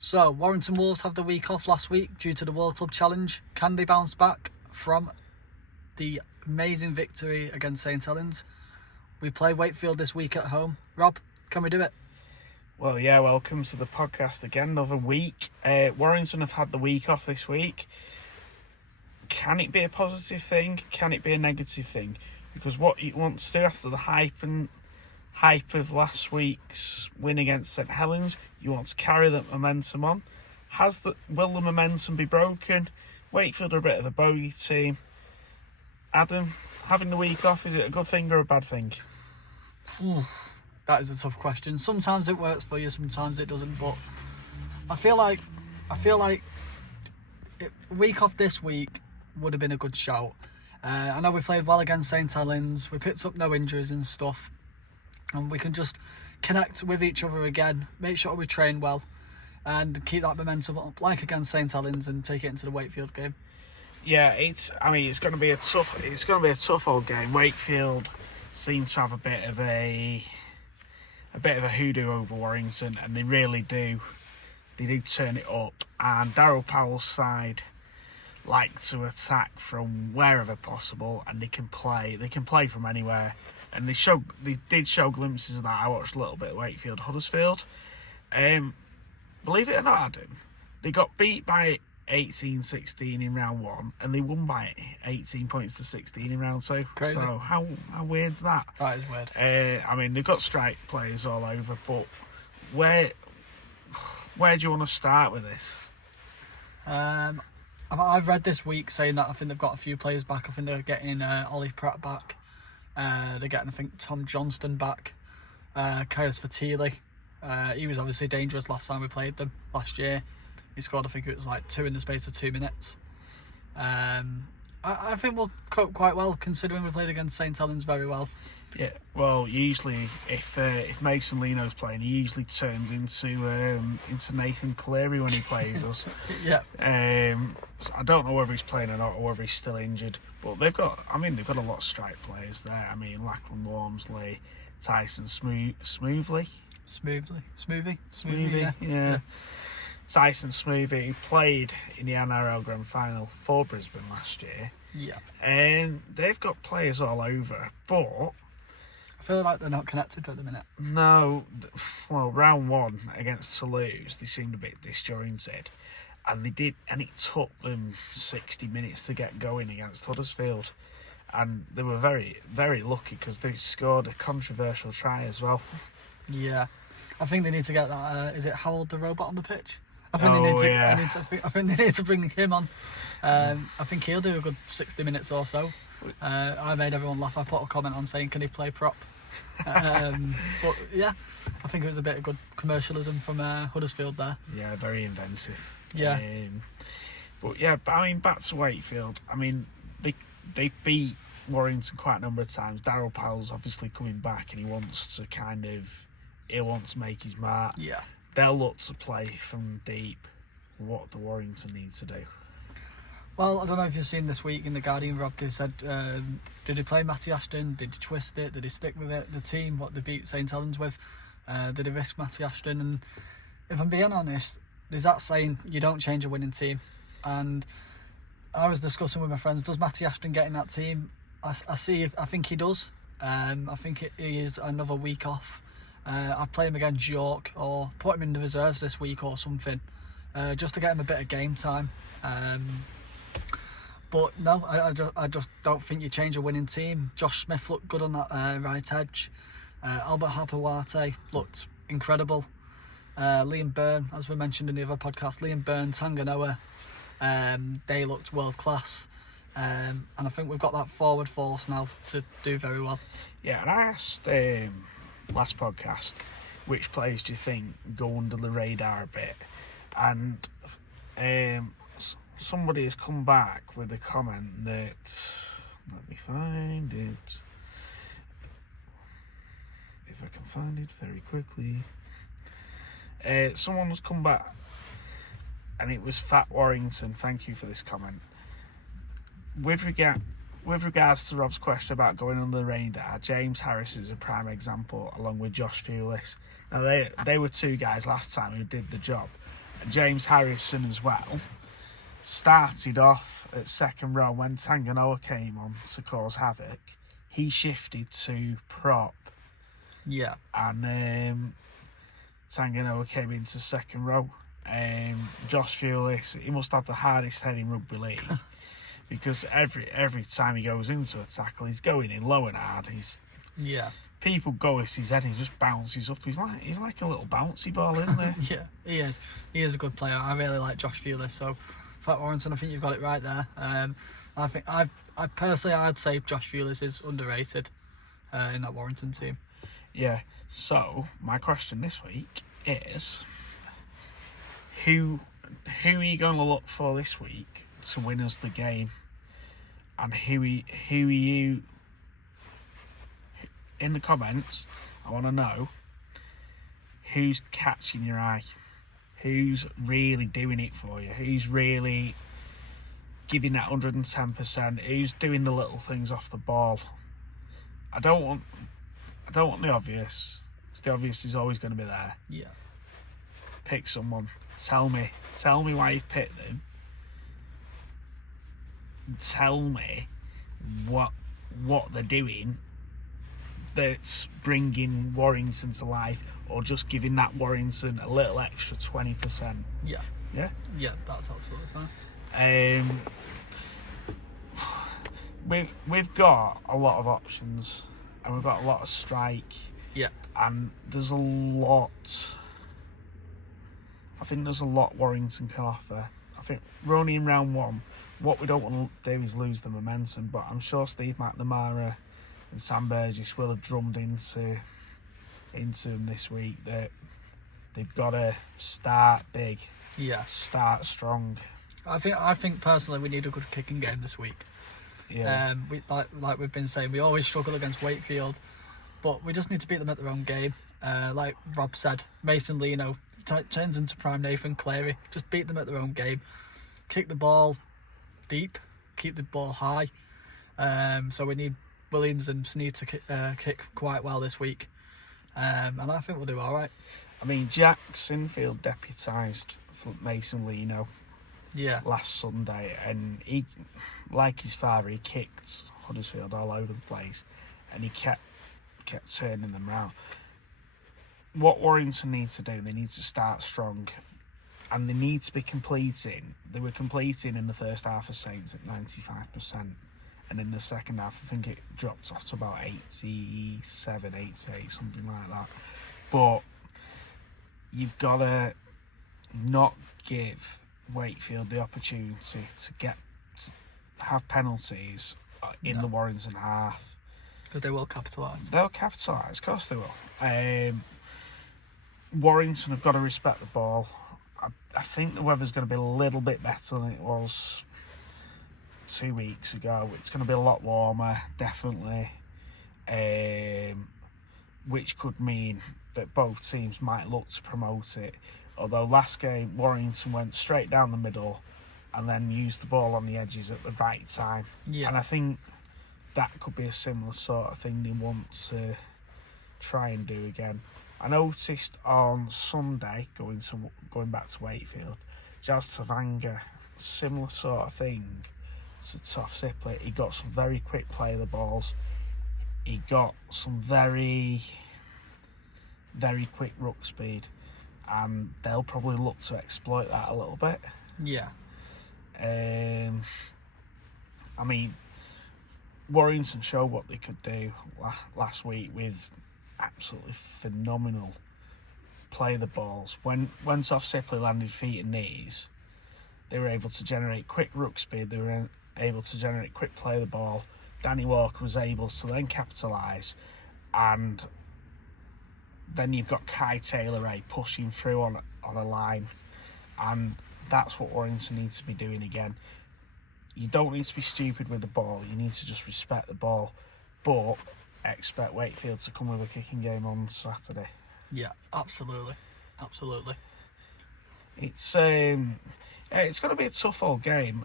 So, Warrington Wolves have the week off last week due to the World Club Challenge. Can they bounce back from the amazing victory against St Helens? We play Wakefield this week at home. Rob, can we do it? Well, yeah, welcome to the podcast again, another week. Warrington have had the week off this week. Can it be a positive thing? Can it be a negative thing? Because what you want to do after the hype of last week's win against St Helens, you want to carry that momentum on. Will the momentum be broken? Wakefield are a bit of a bogey team. Adam, having the week off, is it a good thing or a bad thing? That is a tough question. Sometimes it works for you, sometimes it doesn't. But I feel like a week off this week would have been a good shout. I know we played well against St Helens. We picked up no injuries and stuff, and we can just connect with each other again. Make sure we train well, and keep that momentum up, like against St Helens, and take it into the Wakefield game. Yeah, it's going to be a tough old game. Wakefield seems to have a bit of a hoodoo over Warrington, and they really do. They do turn it up, and Daryl Powell's side like to attack from wherever possible, and they can play from anywhere. And they did show glimpses of that. I watched a little bit of Wakefield Huddersfield. Believe it or not, Adam, they got beat by 18-16 in round one, and they won by 18 points to 16 in round two. Crazy. So how weird's that? That is weird. They've got strike players all over, but where do you want to start with this? I've read this week saying that I think they've got a few players back. I think they're getting Ollie Pratt back. They're getting, I think, Tom Johnston back. Kaius Fatili. He was obviously dangerous last time we played them last year. He scored, I think it was like 2 in the space of 2 minutes. I think we'll cope quite well, considering we played against St Helens very well. Yeah, well, usually if Mason Leno's playing, he usually turns into Nathan Cleary when he plays us. Yeah. So I don't know whether he's playing or not, or whether he's still injured. But they've got a lot of strike players there. Lachlan Wormsley, Tyson Smoothie. Yeah. Tyson Smoothie, who played in the NRL Grand Final for Brisbane last year. Yeah. And they've got players all over, but I feel like they're not connected at the minute. No, well, round one against Toulouse, they seemed a bit disjointed, and it took them 60 minutes to get going against Huddersfield, and they were very, very lucky because they scored a controversial try as well. Yeah, I think they need to get that. Is it Howard the robot on the pitch? I think they need to bring him on. I think he'll do a good 60 minutes or so. I made everyone laugh. I put a comment on saying, can he play prop? But yeah, I think it was a bit of good commercialism from Huddersfield there. Yeah, very inventive. Yeah. Back to Wakefield. They beat Warrington quite a number of times. Daryl Powell's obviously coming back, and he wants to make his mark. Yeah. They'll look to play from deep. What the Warrington need to do. Well, I don't know if you've seen this week in The Guardian, Rob, they said, did he play Matty Ashton? Did he twist it? Did he stick with it? The team, what they beat St Helens with, did he risk Matty Ashton? And if I'm being honest, there's that saying, you don't change a winning team. And I was discussing with my friends, does Matty Ashton get in that team? I think he does. I think he is another week off. I'd play him against York, or put him in the reserves this week or something, just to get him a bit of game time. But no, I just don't think you change a winning team. Josh Smith looked good on that right edge. Albert Hapawate looked incredible. Liam Byrne, as we mentioned in the other podcast, Tanganoa, they looked world class. And I think we've got that forward force now to do very well. Yeah, and I asked last podcast, which players do you think go under the radar a bit? And somebody has come back with a comment that, let me find it, if I can find it very quickly. Someone has come back, and it was Fat Warrington. Thank you for this comment. With regards to Rob's question about going under the radar, James Harris is a prime example, along with Josh Fewlis. Now, they were two guys last time who did the job. James Harrison as well, started off at second row when Tanganoa came on to cause havoc. He shifted to prop, Yeah. and Tanganoa came into second row. Josh Fulis, he must have the hardest head in rugby league because every time he goes into a tackle, he's going in low and hard. Yeah. People go at his head and he just bounces up. He's like a little bouncy ball, isn't he? Yeah, he is. He is a good player. I really like Josh Fulis. So, for Warrington, I think you've got it right there. I think I personally, I'd say Josh Fulis is underrated in that Warrington team. Yeah. So my question this week is, who are you going to look for this week to win us the game, and who are you? In the comments, I want to know who's catching your eye, who's really doing it for you, who's really giving that 110%, who's doing the little things off the ball. I don't want the obvious, because the obvious is always going to be there. Yeah. Pick someone. Tell me why you've picked them. Tell me what they're doing that's bringing Warrington to life, or just giving that Warrington a little extra 20%. Yeah. Yeah? Yeah, that's absolutely fine. We've got a lot of options, and we've got a lot of strike. Yeah. And there's a lot. I think there's a lot Warrington can offer. I think we're only in round one. What we don't want to do is lose the momentum, but I'm sure Steve McNamara and Sam Burgess will have drummed into them this week that they've got to start big. Yeah. Start strong. I think personally we need a good kicking game this week. Yeah. We like we've been saying, we always struggle against Wakefield, but we just need to beat them at their own game. Like Rob said, Mason Lee, turns into prime Nathan Cleary. Just beat them at their own game. Kick the ball deep, keep the ball high. So we need Williams and Sneed to kick quite well this week, and I think we'll do all right. I mean, Jack Sinfield deputised for Mason Lee, Yeah. last Sunday, and he, like his father, he kicked Huddersfield all over the place, and he kept turning them round. What Warrington needs to do, they need to start strong, and they need to be completing. They were completing in the first half of Saints at 95%, and in the second half, I think it dropped off to about 87, 88, something like that. But you've got to not give Wakefield the opportunity to have penalties in the Warrington half. Because they will capitalise. They'll capitalise, of course they will. Warrington have got to respect the ball. I think the weather's going to be a little bit better than it was 2 weeks ago. It's going to be a lot warmer, definitely, which could mean that both teams might look to promote it. Although last game, Warrington went straight down the middle and then used the ball on the edges at the right time. Yeah. And I think that could be a similar sort of thing they want to try and do again. I noticed on Sunday, going back to Wakefield, Jazz Tavanga, similar sort of thing to Toff Sipley. He got some very quick play of the balls. He got some very, very quick ruck speed, and they'll probably look to exploit that a little bit. Yeah. I mean, Warrington showed what they could do last week with absolutely phenomenal play of the balls. When Toff Sipley landed feet and knees, they were able to generate quick ruck speed. They were able to generate quick play of the ball. Danny Walker was able to then capitalise, and then you've got Kai Taylor pushing through on a line, and that's what Warrington needs to be doing again. You don't need to be stupid with the ball. You need to just respect the ball, but expect Wakefield to come with a kicking game on Saturday. Yeah, absolutely. It's going to be a tough old game.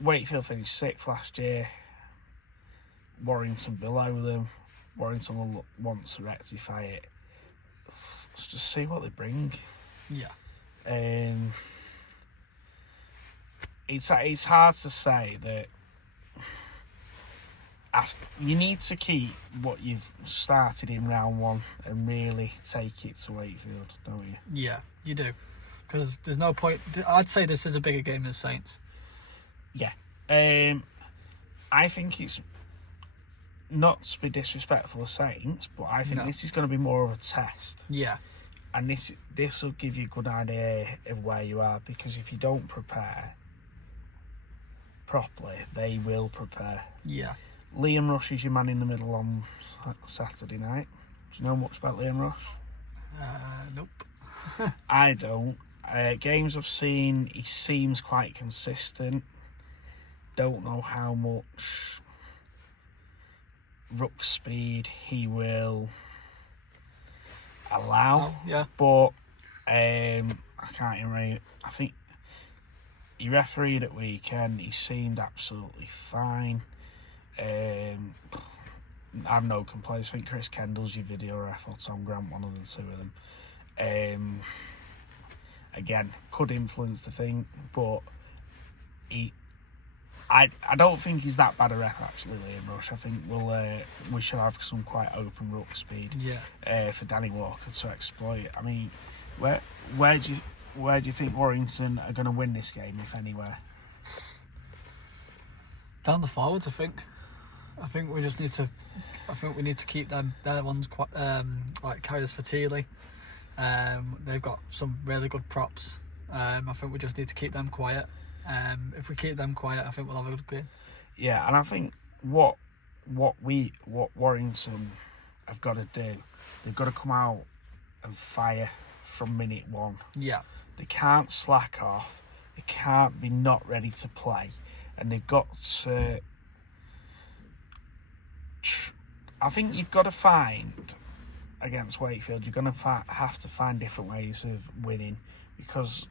Wakefield finished 6th last year. Warrington below them. Warrington will want to rectify it. let's just see what they bring. Yeah. It's hard to say that. After, you need to keep what you've started in round one and really take it to Wakefield, don't you? Yeah, you do. Because there's no point. I'd say this is a bigger game than Saints. Yeah. I think it's not to be disrespectful of Saints, but I think this is going to be more of a test. Yeah. And this will give you a good idea of where you are, because if you don't prepare properly, they will prepare. Yeah. Liam Rush is your man in the middle on Saturday night. Do you know much about Liam Rush? Nope. I don't. Games I've seen, he seems quite consistent. Don't know how much ruck speed he will allow. Yeah. But I can't even remember. I think he refereed at weekend. He seemed absolutely fine. I have no complaints. I think Chris Kendall's your video ref, or Tom Grant, one of the two of them. Again, could influence the thing, but I don't think he's that bad a ref actually, Liam Rush. I think we should have some quite open ruck speed. Yeah. For Danny Walker to exploit. I mean, where do you think Warrington are going to win this game, if anywhere? Down the forwards, I think. I think we need to keep them. Their ones quite like Kairos Fatili. They've got some really good props. I think we just need to keep them quiet. If we keep them quiet, I think we'll have a good game. Yeah, and I think what Warrington have got to do, they've got to come out and fire from minute one. Yeah. They can't slack off. They can't be not ready to play, and they've got to. I think you've got to find, against Wakefield, you're going to have to find different ways of winning, because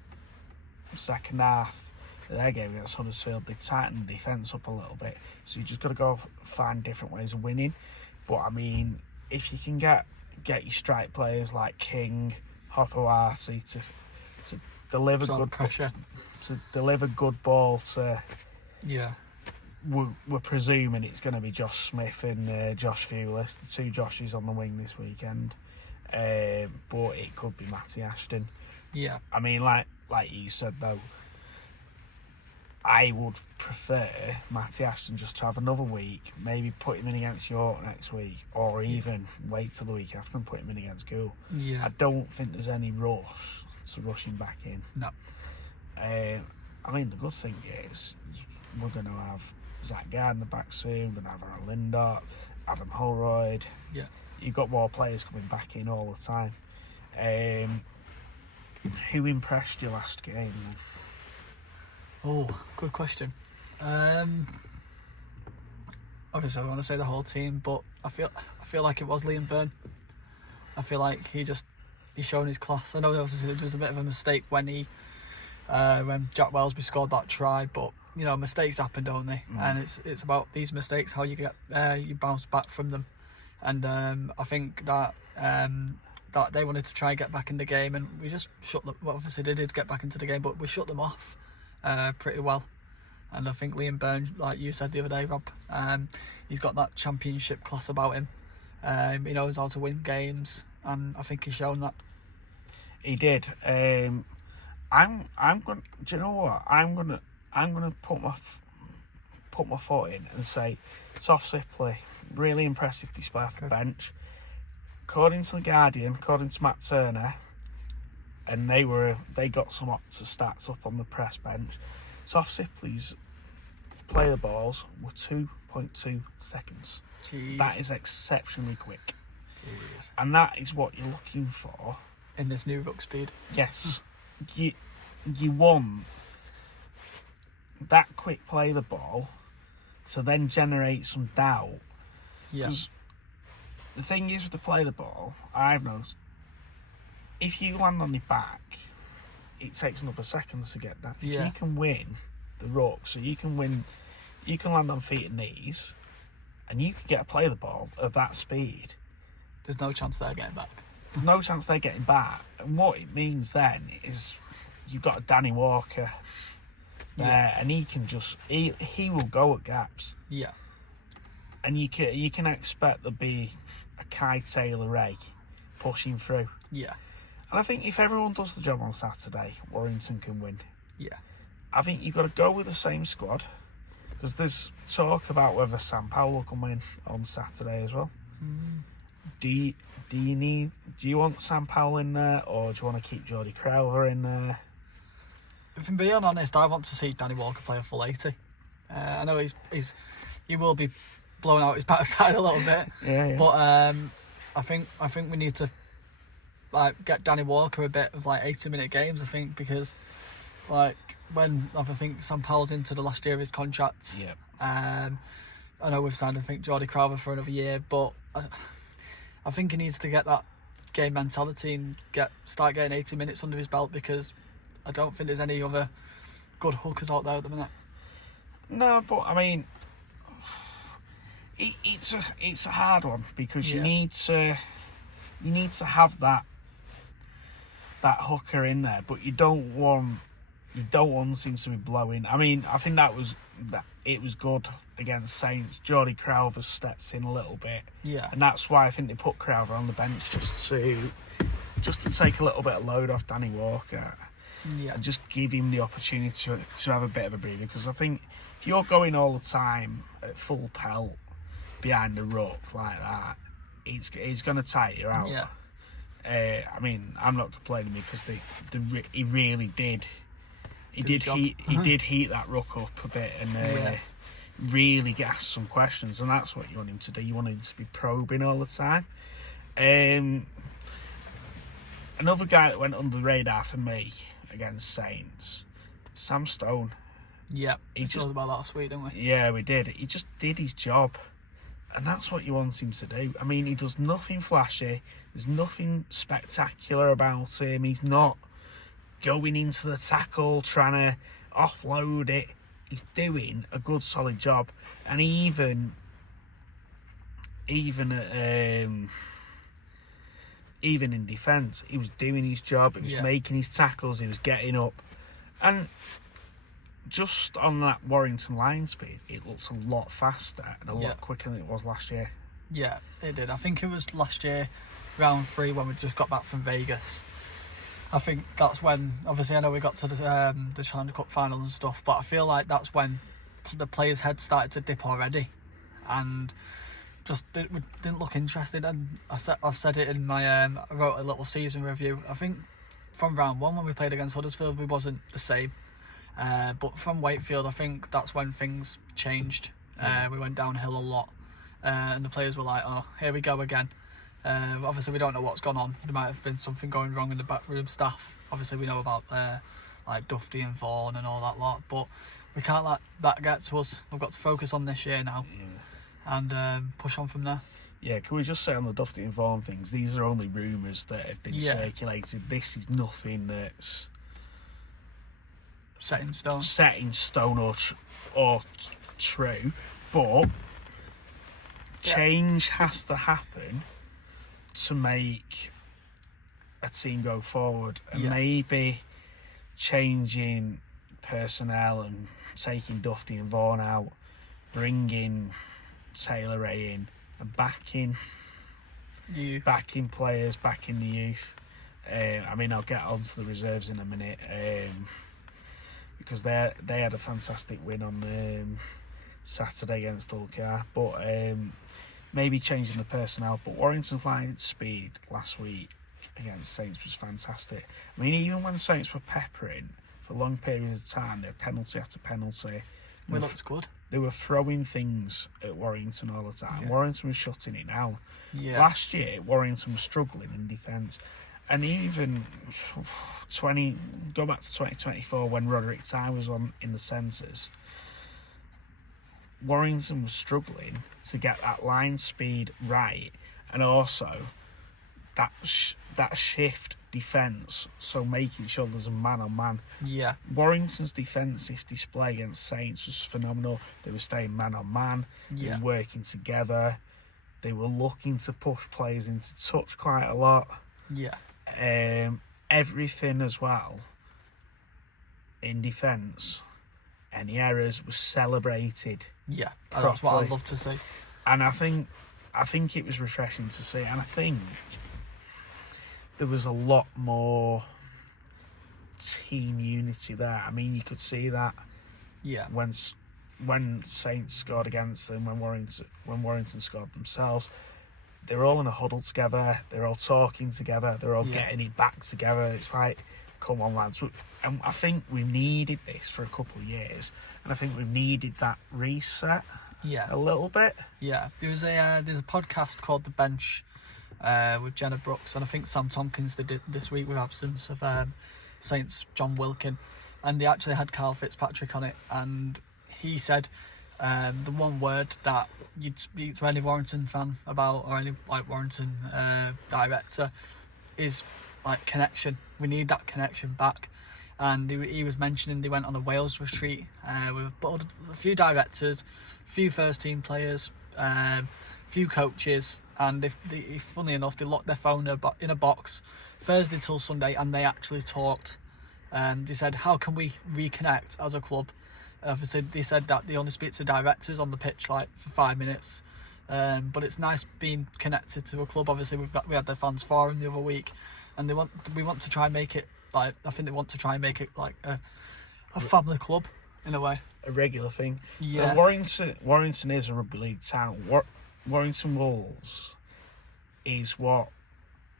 second half of their game against Huddersfield, they tightened the defence up a little bit. So you just got to go find different ways of winning. But I mean, if you can get your strike players like King, Hopawasi to deliver good pressure, to deliver good ball to. Yeah. We're presuming it's going to be Josh Smith and Josh Fewless, the two Joshes on the wing this weekend. But it could be Matty Ashton. Yeah. I mean, like you said though, I would prefer Matty Ashton just to have another week, maybe put him in against York next week, or even wait till the week after and put him in against Gould. Yeah. I don't think there's any rush to rush him back in. No. I mean, the good thing is we're going to have Zach Gardner back soon, we're going to have Aaron Lindart, Adam Holroyd. Yeah. You've got more players coming back in all the time. Who impressed you last game then? Oh, good question. Obviously I want to say the whole team, but I feel like it was Liam Byrne. I feel like he's shown his class. I know obviously there was a bit of a mistake when Jack Wellesby scored that try, but you know, mistakes happen, don't they? And it's about these mistakes, how you get you bounce back from them. And I think that that they wanted to try and get back in the game, and we just shut them. Well, obviously they did get back into the game, but we shut them off pretty well. And I think Liam Byrne, like you said the other day, Rob, he's got that championship class about him. He knows how to win games, and I think he's shown that. He did. I'm going. Do you know what? I'm gonna put my foot in and say, Soft Sipley, really impressive display off the bench. According to the Guardian, according to Matt Turner, and they got some Opta stats up on the press bench. Soft Sipley's play the balls were 2.2 seconds. Jeez. That is exceptionally quick. Jeez. And that is what you're looking for In this new ruck speed. Yes. You want that quick play the ball to then generate some doubt. Yeah. Because the thing is with the play the ball, I've noticed, if you land on your back, it takes another seconds to get that. If you can win the ruck, so you can land on feet and knees, and you can get a play the ball at that speed. There's no chance they're getting back. no chance they're getting back. And what it means then is you've got a Danny Walker there, and he can just he will go at gaps. Yeah. And you can expect there'll be a Kai Taylor-Ray pushing through. Yeah. And I think if everyone does the job on Saturday, Warrington can win. Yeah. I think you've got to go with the same squad, because there's talk about whether Sam Powell will come in on Saturday as well. Do you want Sam Powell in there, or do you want to keep Jordy Crowther in there? If I'm being honest, I want to see Danny Walker play a full 80. I know he will be blowing out his backside a little bit. Yeah. But I think we need to get Danny Walker a bit of 80-minute games. I think because when I think Sam Powell's into the last year of his contract. Yeah. I know we've signed Jordy Crowther for another year, but I think he needs to get that game mentality and start getting 80 minutes under his belt, because I don't think there's any other good hookers out there at the minute. No, but I mean, it's a hard one, because you need to have that hooker in there, but you don't want him to be blowing. I mean, I think it was good against Saints. Jordy Crowther steps in a little bit, and that's why I think they put Crowther on the bench just to take a little bit of load off Danny Walker, and just give him the opportunity to have a bit of a breather. Because I think if you're going all the time at full pelt behind the ruck like that, it's going to tire you out. I mean, I'm not complaining, because he really did. He did heat that ruck up a bit and really get asked some questions, and that's what you want him to do. You want him to be probing all the time. Another guy that went under the radar for me against Saints, Sam Stone. Yeah, we talked about that last week, didn't we? Yeah, we did. He just did his job, and that's what you want him to do. I mean, he does nothing flashy. There's nothing spectacular about him. He's not going into the tackle, trying to offload it. He's doing a good, solid job. And even in defence, he was doing his job. He was making his tackles. He was getting up. And just on that Warrington line speed, it looked a lot faster and a lot quicker than it was last year. Yeah, it did. I think it was last year, round 3, when we just got back from Vegas. I think that's when, obviously I know we got to the Challenger Cup final and stuff, but I feel like that's when the players' heads started to dip already, and just didn't look interested. And I've said it in my, I wrote a little season review. I think from round 1 when we played against Huddersfield, we wasn't the same. But from Wakefield, I think that's when things changed. We went downhill a lot, and the players were like, "Oh, here we go again." Obviously, we don't know what's gone on. There might have been something going wrong in the backroom staff. Obviously, we know about Dufty and Vaughan and all that lot, but we can't let that get to us. We've got to focus on this year now, and push on from there. Yeah, can we just say on the Dufty and Vaughan things, these are only rumours that have been circulated. This is nothing that's set in stone. Or true, but change has to happen to make a team go forward, and maybe changing personnel and taking Dufty and Vaughan out, bringing Taylor-Ray in, and backing players, backing the youth. I mean, I'll get on to the reserves in a minute, because they had a fantastic win on Saturday against Ulcar, but maybe changing the personnel. But Warrington's line speed last week against Saints was fantastic. I mean, even when Saints were peppering for long periods of time, they're penalty after penalty. We looked good. They were throwing things at Warrington all the time. Warrington was shutting it down. Last year, Warrington was struggling in defence. And even go back to 2024 when Roderick Ty was on in the centres, Warrington was struggling to get that line speed right, and also that shift defence, so making sure there's a man-on-man. Warrington's defensive display against Saints was phenomenal. They were staying man-on-man, they were working together, they were looking to push players into touch quite a lot. Yeah. Everything as well in defence, any errors was celebrated. Yeah, and that's what properly. I'd love to see. And I think it was refreshing to see, and I think there was a lot more team unity there. I mean, you could see that Yeah. when Saints scored against them, when Warrington scored themselves, they were all in a huddle together. They're all talking together. They're all getting it back together. It's like, come on, lads. And I think we needed this for a couple of years, and I think we needed that reset. Yeah. A little bit. Yeah. There's a podcast called The Bench with Jenna Brooks, and I think Sam Tompkins did it this week with absence of Saints John Wilkin, and they actually had Carl Fitzpatrick on it, and he said the one word that you'd speak to any Warrington fan about, or any Warrington director, is connection. We need that connection back. And he was mentioning they went on a Wales retreat with a few directors, a few first team players, a few coaches, and funnily enough, they locked their phone in a box Thursday till Sunday, and they actually talked. They said, how can we reconnect as a club? Obviously, they said that they only speak to directors on the pitch for 5 minutes, but it's nice being connected to a club. Obviously, we had their fans forum the other week, and we want to try and make it I think they want to try and make it a family club in a way, a regular thing. Yeah. Warrington is a rugby league town. Warrington Wolves is what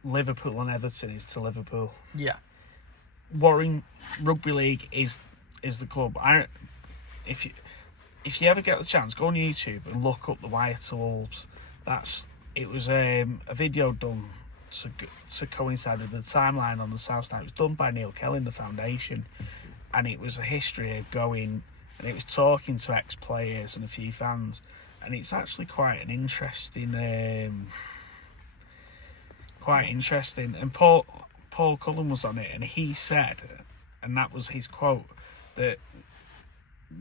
Liverpool and Everton is to Liverpool. Yeah. Rugby league is the club. If you ever get the chance, go on YouTube and look up the Wyatt Wolves. It was a video done to coincide with the timeline on the South Stand. It was done by Neil Kelly, the foundation, and it was a history of going, and it was talking to ex-players and a few fans, and it's actually quite interesting. And Paul Cullen was on it, and he said, and that was his quote, that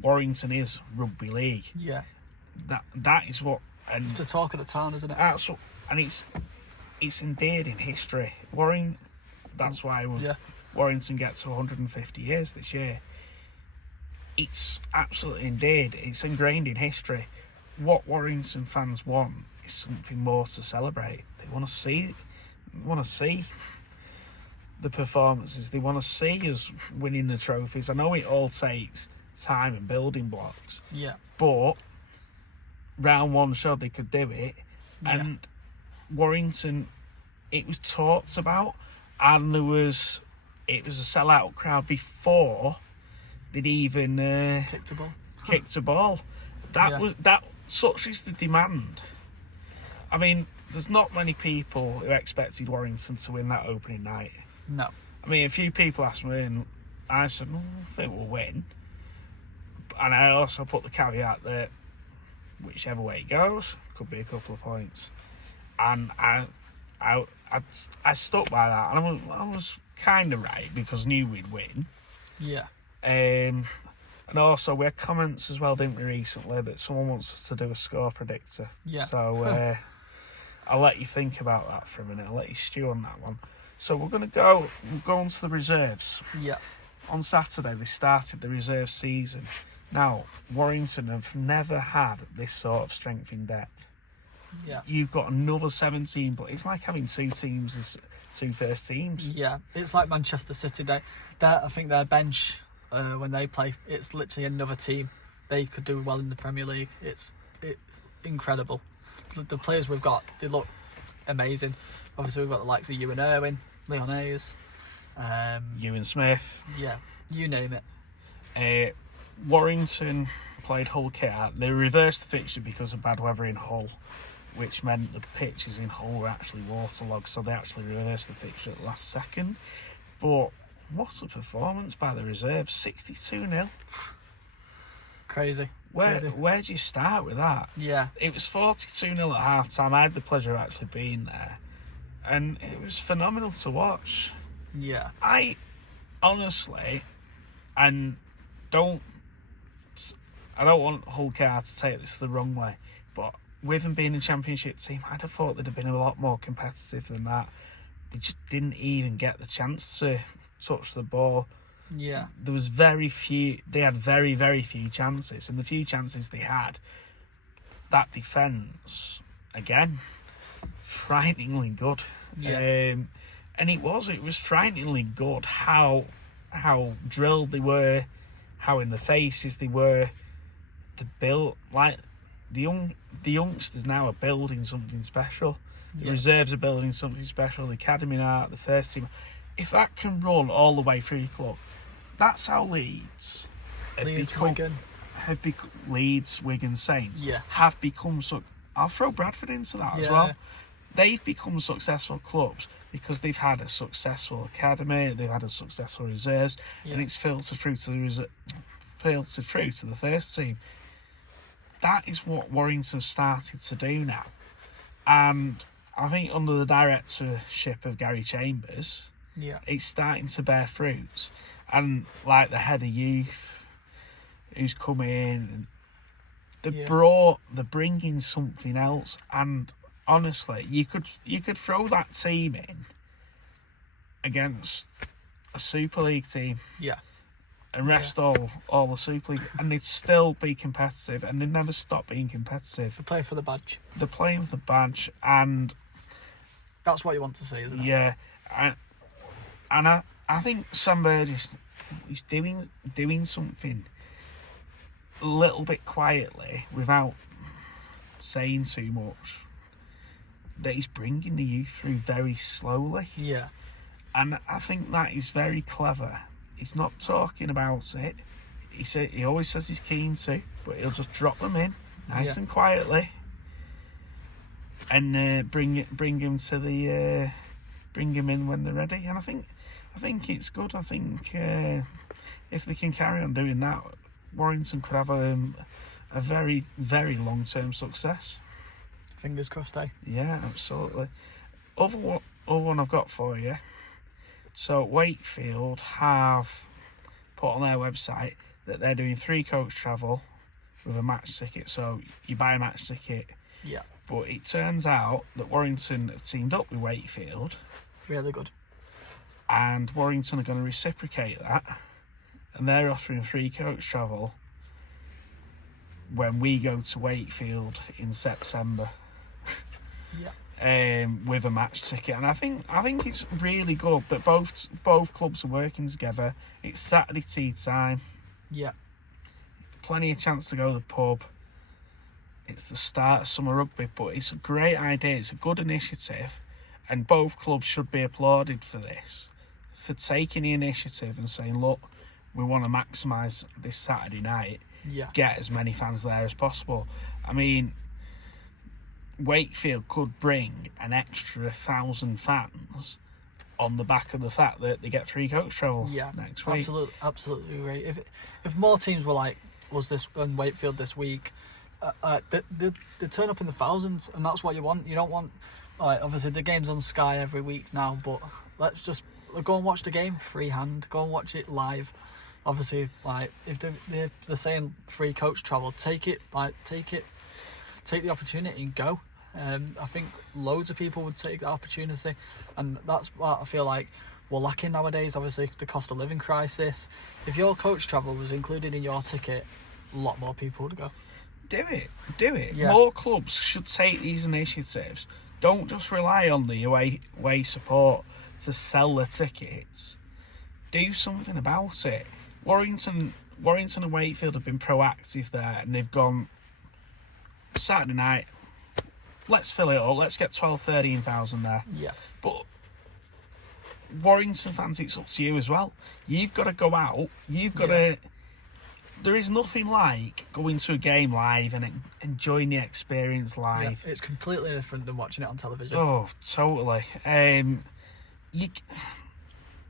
Warrington is rugby league. Yeah. That is what, and it's the talk of the town, isn't it? That's what, and it's endeared in history. That's why Warrington gets to 150 years this year. It's absolutely endeared. It's ingrained in history. What Warrington fans want is something more to celebrate. They want to see the performances. They want to see us winning the trophies. I know it all takes time and building blocks. Yeah. But round one showed they could do it, and Warrington, it was talked about, and it was a sellout crowd before they'd even kicked a ball. Such is the demand. I mean, there's not many people who expected Warrington to win that opening night. No. I mean, a few people asked me, and I said, I think we'll win. And I also put the caveat that whichever way it goes, could be a couple of points. And I stuck by that, and I was kind of right, because I knew we'd win. Yeah. And also we had comments as well, didn't we, recently, that someone wants us to do a score predictor. Yeah. So I'll let you think about that for a minute. I'll let you stew on that one. So we'll go on to the reserves. Yeah. On Saturday they started the reserve season. Now, Warrington have never had this sort of strength in depth. Yeah. You've got another 17, but it's like having two teams as two first teams. Yeah, it's like Manchester City. I think their bench, when they play, it's literally another team. They could do well in the Premier League. It's incredible. The players we've got, they look amazing. Obviously, we've got the likes of Ewan Irwin, Leon Hayes, Ewan Smith. Yeah, you name it. Warrington played Hull kit out. They reversed the fixture because of bad weather in Hull, which meant the pitches in Hull were actually waterlogged, so they actually reversed the fixture at the last second. But what a performance by the reserves, 62-0. Crazy. Where do you start with that? Yeah. It was 42-0 at half time. I had the pleasure of actually being there, and it was phenomenal to watch. Yeah. I honestly, and I don't want Hull Car to take this the wrong way, but with them being a championship team, I'd have thought they'd have been a lot more competitive than that. they just didn't even get the chance to touch the ball. Yeah. There was very few. They had very, very few chances, and the few chances they had, that defence again, frighteningly good. Yeah. And it was frighteningly good how drilled they were, how in the faces they were. The build, like the youngsters now are building something special. The reserves are building something special. The academy now, the first team. If that can run all the way through your club, that's how Leeds Wigan Saints have become so. I'll throw Bradford into that as well. They've become successful clubs because they've had a successful academy, they've had a successful reserves, and it's filtered through to the first team. That is what Warrington started to do now, and I think under the directorship of Gary Chambers, it's starting to bear fruit. And like the head of youth, who's come in, they're bringing something else. And honestly, you could throw that team in against a Super League team, and rest all the Super League, and they'd still be competitive, and they'd never stop being competitive. They play for the badge. They're playing for the badge, and that's what you want to see, isn't it? Yeah, and I think Sam Bird is doing something a little bit quietly without saying too much. That he's bringing the youth through very slowly. Yeah. And I think that is very clever. He's not talking about it. He always says he's keen to, but he'll just drop them in nice and quietly, and bring them in when they're ready. And I think it's good. I think if they can carry on doing that, Warrington could have a very, very long-term success. Fingers crossed, eh? Yeah, absolutely. Other one I've got for you. So Wakefield have put on their website that they're doing 3 coach travel with a match ticket. So you buy a match ticket. Yeah. But it turns out that Warrington have teamed up with Wakefield. Really good. And Warrington are going to reciprocate that. And they're offering 3 coach travel when we go to Wakefield in September. With a match ticket, and I think it's really good that both clubs are working together. It's Saturday tea time. Yeah. Plenty of chance to go to the pub. It's the start of summer rugby, but it's a great idea. It's a good initiative, and both clubs should be applauded for this, for taking the initiative and saying, look, we want to maximise this Saturday night. Get as many fans there as possible. I mean, Wakefield could bring an extra 1,000 fans on the back of the fact that they get 3 coach travel next week. Absolutely right. If more teams were like us this and Wakefield this week, they turn up in the thousands, and that's what you want. You don't want, like, obviously the game's on Sky every week now, but let's just go and watch the game freehand. Go and watch it live. Obviously, like if they're saying 3 coach travel, take the opportunity and go. I think loads of people would take the opportunity, and that's what I feel like we're lacking nowadays. Obviously, the cost of living crisis. If your coach travel was included in your ticket, a lot more people would go. Do it. Yeah. More clubs should take these initiatives. Don't just rely on the away support to sell the tickets. Do something about it. Warrington and Wakefield have been proactive there, and they've gone Saturday night, let's fill it up, let's get 12,000-13,000 there. Yeah. But Warrington fans, it's up to you as well. You've got to go out, you've got to... There is nothing like going to a game live and enjoying the experience live. Yeah, it's completely different than watching it on television. Oh, totally.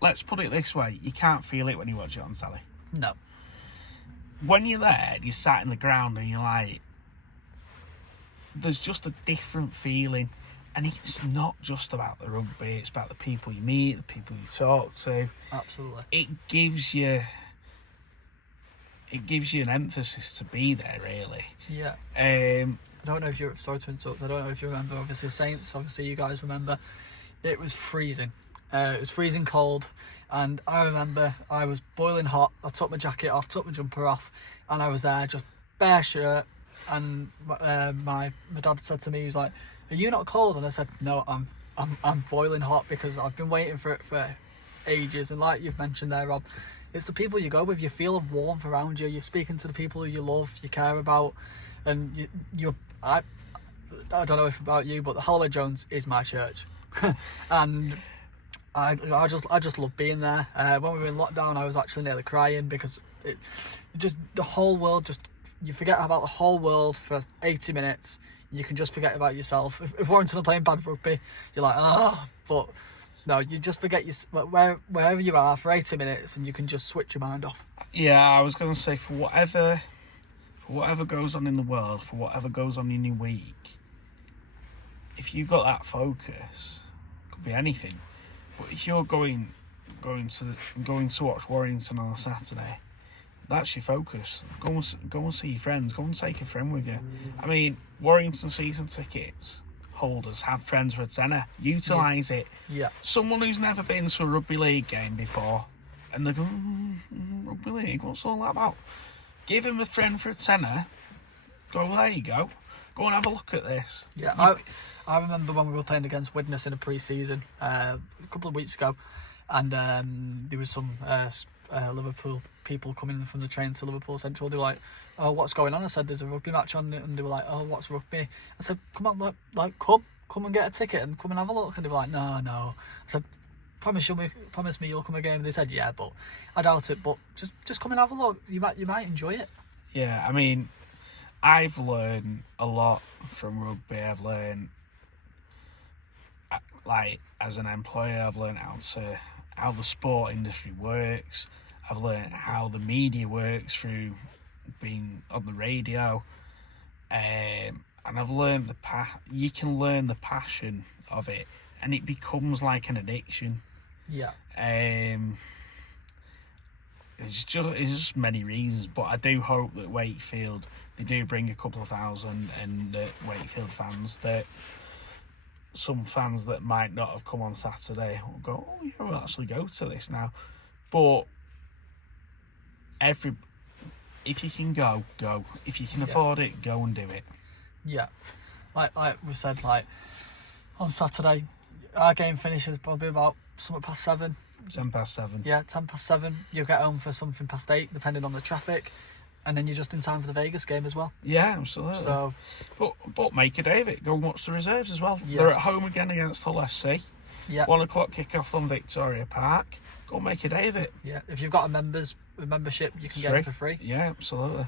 Let's put it this way, you can't feel it when you watch it on telly. No. When you're there, you're sat in the ground and you're like, there's just a different feeling, and it's not just about the rugby, it's about the people you meet, the people you talk to. Absolutely. It gives you an emphasis to be there, really. Yeah. I don't know if you're... Sorry to interrupt. I don't know if you remember, obviously, Saints. Obviously, you guys remember. It was freezing. It was freezing cold, and I remember I was boiling hot. I took my jacket off, took my jumper off, and I was there just bare shirt. And my dad said to me, he was like, "Are you not cold?" And I said, "No, I'm boiling hot because I've been waiting for it for ages." And like you've mentioned there, Rob, it's the people you go with. You feel a warmth around you. You're speaking to the people who you love, you care about, and I don't know if about you, but the Halliwell Jones is my church, and I just love being there. When we were in lockdown, I was actually nearly crying because the whole world you forget about the whole world for 80 minutes. You can just forget about yourself. If Warrington are playing bad rugby, you're like, but no, you just forget wherever you are for 80 minutes, and you can just switch your mind off. Yeah, I was going to say, for whatever goes on in the world, for whatever goes on in your week, if you've got that focus, it could be anything. But if you're going to watch Warrington on a Saturday, that's your focus. Go and see your friends. Go and take a friend with you. I mean, Warrington season tickets holders have friends for a tenner. Utilise it. Yeah. Someone who's never been to a rugby league game before, and they go, rugby league, what's all that about? Give him a friend for a tenner. Go, well, there you go. Go and have a look at this. Yeah, I remember when we were playing against Widnes in a pre-season a couple of weeks ago, and there was some Liverpool people coming from the train to Liverpool Central. They were like, "Oh, what's going on?" I said, "There's a rugby match on," and they were like, "Oh, what's rugby?" I said, "Come on, come and get a ticket and come and have a look." And they were like, "No." I said, Promise me you'll come again." They said, "Yeah, but I doubt it. But just come and have a look. You might enjoy it." Yeah, I mean, I've learned a lot from rugby. I've learned, like, as an employer, I've learned how the sport industry works. I've learned how the media works through being on the radio, and I've learned you can learn the passion of it, and it becomes like an addiction. Yeah. It's just many reasons, but I do hope that Wakefield, they do bring a couple of thousand, and Wakefield fans, that some fans that might not have come on Saturday will go, "Oh yeah, we'll actually go to this now." But if you can go. If you can afford it, go and do it. Yeah, like we said, like on Saturday, our game finishes probably about something past 7. 10 past 7. Yeah, 10 past 7. You'll get home for something past 8, depending on the traffic, and then you're just in time for the Vegas game as well. Yeah, absolutely. So, but make a day of it. Go and watch the reserves as well. Yeah. They're at home again against Hull FC. Yeah. 1 o'clock kick-off on Victoria Park. Go and make a day of it. Yeah, if you've got a membership, you can get it for free. Yeah, absolutely.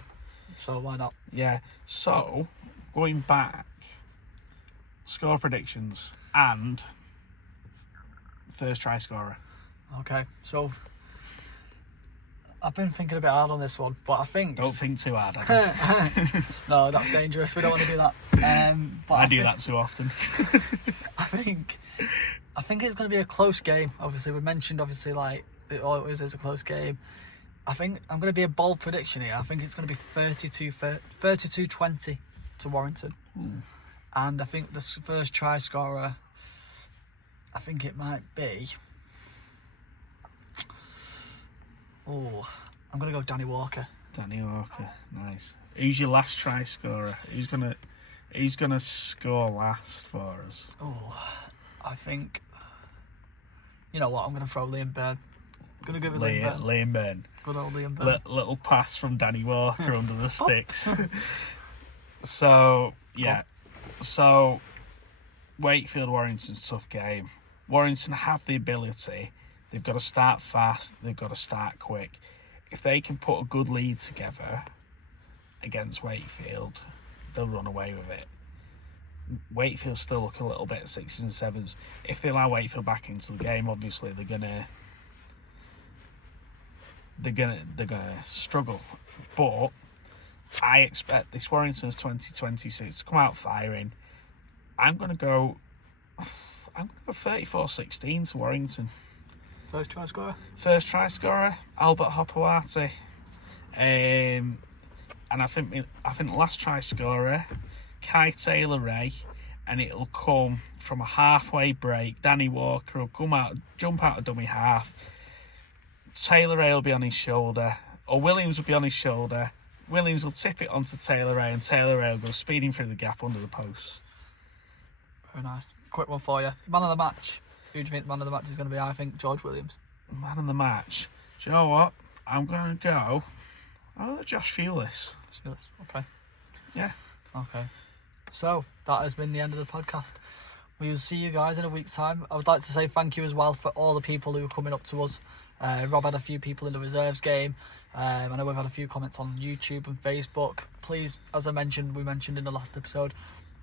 So why not? Yeah. So, going back, score predictions and first try scorer. Okay, so I've been thinking a bit hard on this one, but I think... Don't think too hard. No, that's dangerous. We don't want to do that. But I do that too often. I think it's going to be a close game. Obviously, we mentioned like it always is a close game. I think I'm going to be a bold prediction here. I think it's going to be 32-20 to Warrington. And I think the first try scorer, I think it might be... I'm going to go Danny Walker. Danny Walker, nice. Who's your last try scorer? Who's gonna score last for us? I think... You know what? I'm going to throw Liam Byrne. I'm going to give it Liam Byrne. Good old Liam Byrne. Little pass from Danny Walker under the sticks. So, yeah. So, Wakefield Warrington's a tough game. Warrington have the ability. They've got to start fast. They've got to start quick. If they can put a good lead together against Wakefield, they'll run away with it. Wakefield still look a little bit at 6s and 7s. If they allow Wakefield back into the game, obviously they're gonna struggle. But I expect this Warrington's 2026 to come out firing. I'm gonna go 34-16 to Warrington. First try scorer, Albert Hopawati. And I think the last try scorer, Kai Taylor-Ray, and it'll come from a halfway break. Danny Walker will jump out of dummy half. Taylor Ray will be on his shoulder, or Williams will be on his shoulder. Williams will tip it onto Taylor Ray, and Taylor Ray will go speeding through the gap under the post. Very nice. Quick one for you. Man of the match. Who do you think the man of the match is going to be? I think George Williams. Man of the match. Do you know what? I'm going to go... Josh Fulis. Okay. Yeah. Okay. So, that has been the end of the podcast. We will see you guys in a week's time. I would like to say thank you as well for all the people who are coming up to us. Rob had a few people in the reserves game. I know we've had a few comments on YouTube and Facebook. Please, as we mentioned in the last episode,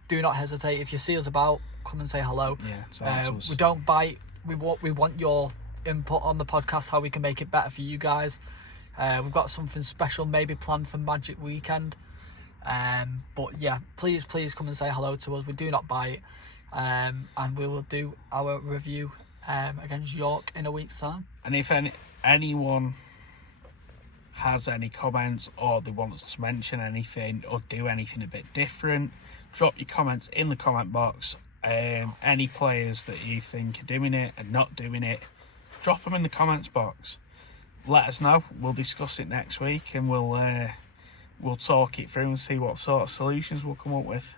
do not hesitate. If you see us about, come and say hello. Yeah, we don't bite. We want your input on the podcast, how we can make it better for you guys. We've got something special maybe planned for Magic Weekend. But yeah, please come and say hello to us. We do not bite. And we will do our review against York in a week's time. And if anyone has any comments, or they want us to mention anything or do anything a bit different, drop your comments in the comment box. Any players that you think are doing it and not doing it, drop them in the comments box. Let us know. We'll discuss it next week, and we'll talk it through and see what sort of solutions we'll come up with.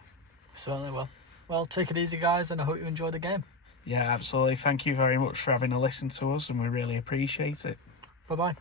Certainly will. Well, take it easy, guys, and I hope you enjoy the game. Yeah, absolutely. Thank you very much for having a listen to us, and we really appreciate it. Bye-bye.